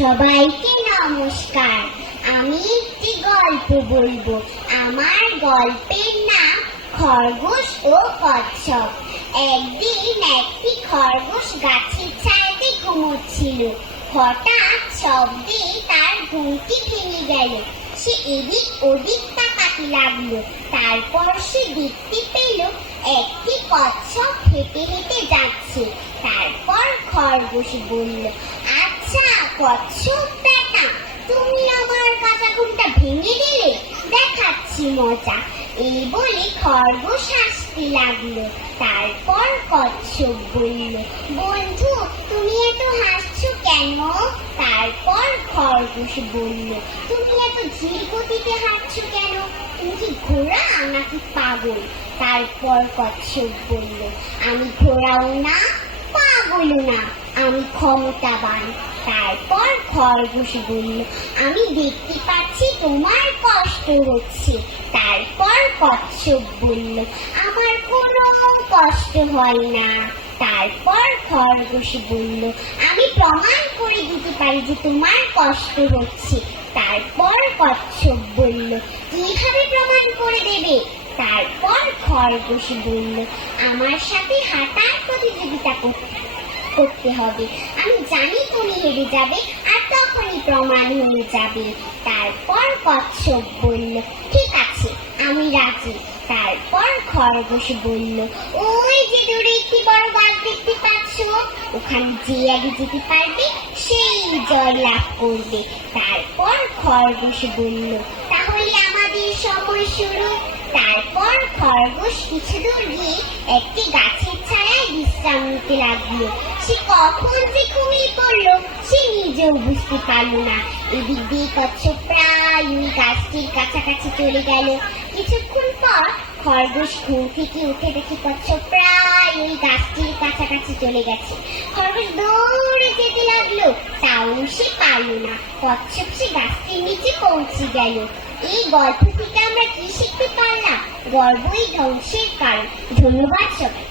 সবাইকে নমস্কার। আমি একটি গল্প বলব। আমার গল্পের নাম খরগোশ ও কচ্ছপ। একদিন একটি খরগোশ গাছের ছায়াতে ঘুমোচ্ছিল। হঠাৎ শব্দে তার ঘুমটি ভেঙে গেল। সে এদিক ওদিক তাকাতে লাগল। তারপর সে দেখতে পেল একটি কচ্ছপ হেঁটে হেঁটে যাচ্ছে। তারপর খরগোশ বলল আচ্ছা কচ্ছপ তুমি আমার কাঁচা ঘুমটা ভেঙে দিলে? দেখাচ্ছি মজা। এই বলে খরগোশ হাসতে লাগল। তারপর কচ্ছপ বলল, বন্ধু, তুমি এত হাসছো কেন? তারপর খরগোশ বলল, তুমি এত ধীর গতিতে হাঁটছো কেন? তুমি কি ঘোড়া নাকি পাগল? তারপর কচ্ছপ বলল, আমি ঘোড়াও না পাগলও না। আমি ক্ষমতাবান, তারপর খরগোশ বলল, আমি দেখতে পাচ্ছি তোমার কষ্ট হচ্ছে। তারপর কচ্ছপ বলল, আমার কষ্ট হয় না। তারপর খরগোশ বলল, আমি প্রমাণ করে দিতে পারি যে তোমার কষ্ট হচ্ছে। তারপর কচ্ছপ বলল, কীভাবে প্রমাণ করে দেবে? তারপর খরগোশ বলল আমার সাথে হাঁটার প্রতিযোগিতা করতে হবে। আমি জানি তুমি হেরে যাবে আর তখনই প্রমাণ হয়ে যাবে। তারপর কচ্ছপ বলল, ঠিক আছে, আমি রাজি। তারপর খরগোশ বলল, ওই যে দূরে একটি বড় গাছ দেখতে পাচ্ছ, ওখানে যে আগে যেতে পারবে, সেই জয় লাভ করবে। তারপর খরগোশ বলল, তাহলে আমাদের সময় শুরু। তারপর খরগোশ কিছু দূর গিয়ে একটি গাছের ছায়ায় বিশ্রাম নিতে লাগল। সে কখন যে ঘুমিয়ে পড়ল, সে নিজেও বুঝতে পারল না। এদিক দিয়ে কচ্ছপ প্রায় ওই গাছটির কাছাকাছি চলে গেল। কিছুক্ষণ পর খরগোশ ঘুম থেকে উঠে দেখে কচ্ছপ প্রায় ওই গাছটির কাছাকাছি চলে গেছে। খরগোশ দৌড়ে যেতে লাগল, তাও সে পারল না। কচ্ছপ সে গাছটির নিচে পৌঁছে গেল। এই গল্প থেকে আমরা কি শিখতে পারলাম? গর্বই ধ্বংসের কারণ। ধন্যবাদ সবাই